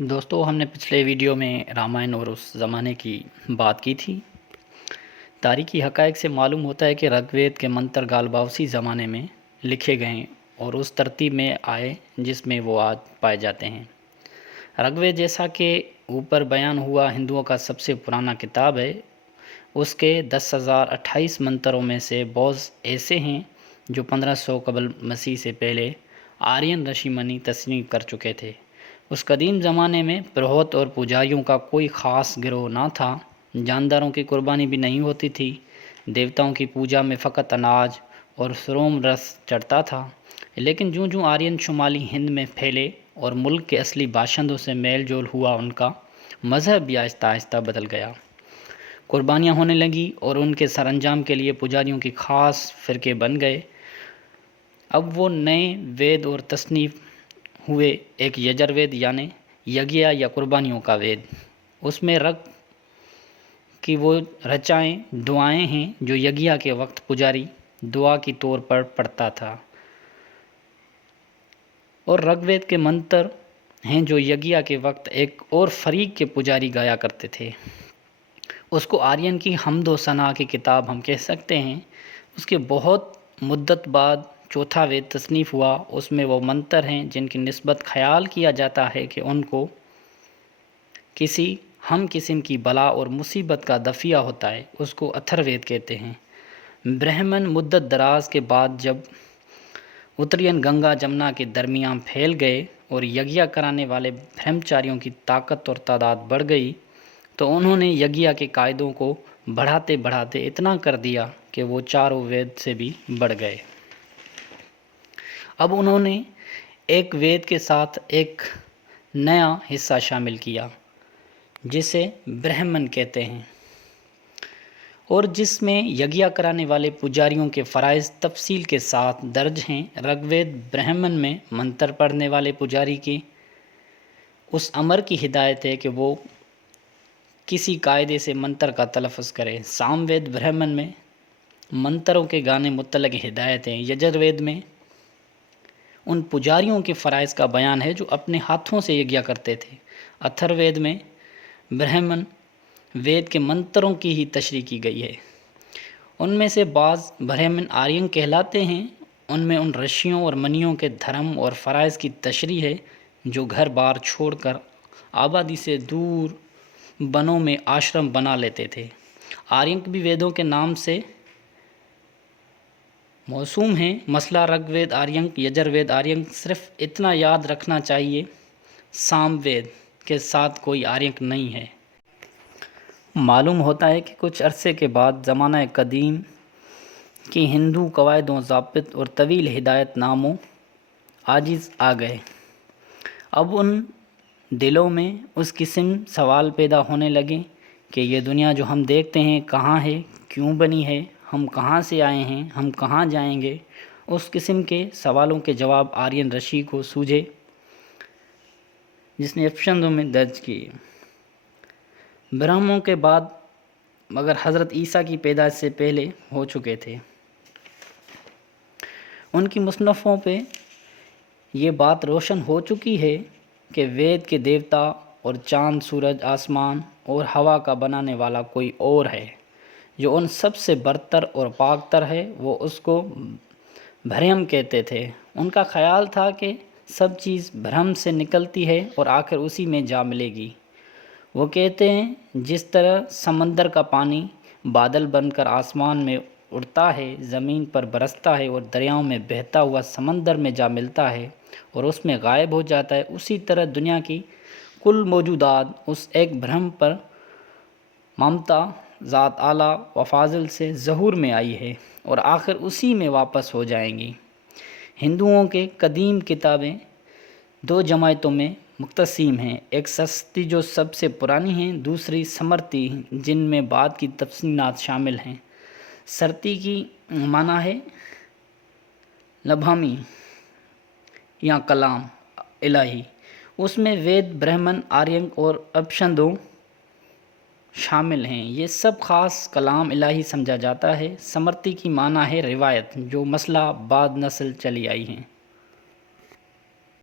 دوستو ہم نے پچھلے ویڈیو میں رامائن اور اس زمانے کی بات کی تھی۔ تاریخی حقائق سے معلوم ہوتا ہے کہ رگ وید کے منتر غالباً اسی زمانے میں لکھے گئے اور اس ترتیب میں آئے جس میں وہ آج پائے جاتے ہیں۔ رگ وید جیسا کہ اوپر بیان ہوا ہندوؤں کا سب سے پرانا کتاب ہے۔ اس کے 10,028 منتروں میں سے بعض ایسے ہیں جو 1500 قبل مسیح سے پہلے آرین رشی منی تصنیف کر چکے تھے۔ اس قدیم زمانے میں پروہت اور پجاریوں کا کوئی خاص گروہ نہ تھا، جانداروں کی قربانی بھی نہیں ہوتی تھی، دیوتاؤں کی پوجا میں فقط اناج اور سوم رس چڑھتا تھا۔ لیکن جوں جوں آرین شمالی ہند میں پھیلے اور ملک کے اصلی باشندوں سے میل جول ہوا، ان کا مذہب بھی آہستہ آہستہ بدل گیا۔ قربانیاں ہونے لگیں اور ان کے سر انجام کے لیے پجاریوں کی خاص فرقے بن گئے۔ اب وہ نئے وید اور تصنیف ہوئے، ایک یجر وید یعنی یگیا یا قربانیوں کا وید۔ اس میں رگ کی وہ رچائیں دعائیں ہیں جو یگیا کے وقت پجاری دعا کی طور پر پڑھتا تھا، اور رگ وید کے منتر ہیں جو یگیا کے وقت ایک اور فریق کے پجاری گایا کرتے تھے۔ اس کو آرین کی حمد و ثنا کی کتاب ہم کہہ سکتے ہیں۔ اس کے بہت مدت بعد چوتھا وید تصنیف ہوا۔ اس میں وہ منتر ہیں جن کی نسبت خیال کیا جاتا ہے کہ ان کو کسی ہم قسم کی بلا اور مصیبت کا دفعہ ہوتا ہے۔ اس کو اتھر وید کہتے ہیں۔ برہمن مدت دراز کے بعد جب اترین گنگا جمنا کے درمیان پھیل گئے اور یگیا کرانے والے برہمچاریوں کی طاقت اور تعداد بڑھ گئی، تو انہوں نے یگیا کے قاعدوں کو بڑھاتے بڑھاتے اتنا کر دیا کہ وہ چاروں وید سے بھی بڑھ گئے۔ اب انہوں نے ایک وید کے ساتھ ایک نیا حصہ شامل کیا جسے برہمن کہتے ہیں، اور جس میں یگیا کرانے والے پجاریوں کے فرائض تفصیل کے ساتھ درج ہیں۔ رگ وید برہمن میں منتر پڑھنے والے پجاری کی اس امر کی ہدایت ہے کہ وہ کسی قاعدے سے منتر کا تلفظ کرے۔ سام وید برہمن میں منتروں کے گانے متعلق ہدایت ہیں۔ یجر وید میں ان پجاریوں کے فرائض کا بیان ہے جو اپنے ہاتھوں سے یگیا کرتے تھے۔ اتھر وید میں برہمن وید کے منتروں کی ہی تشریح کی گئی ہے۔ ان میں سے بعض برہمن آرین کہلاتے ہیں۔ ان میں ان رشیوں اور منیوں کے دھرم اور فرائض کی تشریح ہے جو گھر بار چھوڑ کر آبادی سے دور بنوں میں آشرم بنا لیتے تھے۔ آرین بھی ویدوں کے نام سے موسوم ہیں، مثلا رگ وید آرین، یجر وید آرین۔ صرف اتنا یاد رکھنا چاہیے، سام وید کے ساتھ کوئی آرین نہیں ہے۔ معلوم ہوتا ہے کہ کچھ عرصے کے بعد زمانہ قدیم کی ہندو قواعد و ضوابط اور طویل ہدایت ناموں عاجز آ گئے۔ اب ان دلوں میں اس قسم سوال پیدا ہونے لگے کہ یہ دنیا جو ہم دیکھتے ہیں کہاں ہے، کیوں بنی ہے، ہم کہاں سے آئے ہیں، ہم کہاں جائیں گے۔ اس قسم کے سوالوں کے جواب آرین رشی کو سوجھے جس نے اپنشدوں میں درج کیے۔ برہموں کے بعد مگر حضرت عیسیٰ کی پیدائش سے پہلے ہو چکے تھے۔ ان کی مصنفوں پہ یہ بات روشن ہو چکی ہے کہ وید کے دیوتا اور چاند، سورج، آسمان اور ہوا کا بنانے والا کوئی اور ہے جو ان سب سے برتر اور پاک تر ہے۔ وہ اس کو برہم کہتے تھے۔ ان کا خیال تھا کہ سب چیز برہم سے نکلتی ہے اور آخر اسی میں جا ملے گی۔ وہ کہتے ہیں جس طرح سمندر کا پانی بادل بن کر آسمان میں اڑتا ہے، زمین پر برستا ہے اور دریاؤں میں بہتا ہوا سمندر میں جا ملتا ہے اور اس میں غائب ہو جاتا ہے، اسی طرح دنیا کی کل موجودات اس ایک برہم پر ممتا ذات اعلیٰ و فاضل سے ظہور میں آئی ہے اور آخر اسی میں واپس ہو جائیں گی۔ ہندوؤں کے قدیم کتابیں دو جماعتوں میں مقتسم ہیں، ایک سرستی جو سب سے پرانی ہیں، دوسری سمرتی جن میں بعد کی تفصیلات شامل ہیں۔ سرتی کی معنی ہے لبھامی یا کلام الہی۔ اس میں وید، برہمن، آرین اور اپنشدوں شامل ہیں۔ یہ سب خاص کلام الہی سمجھا جاتا ہے۔ سمرتی کی معنی ہے روایت، جو مسئلہ بعد نسل چلی آئی ہیں۔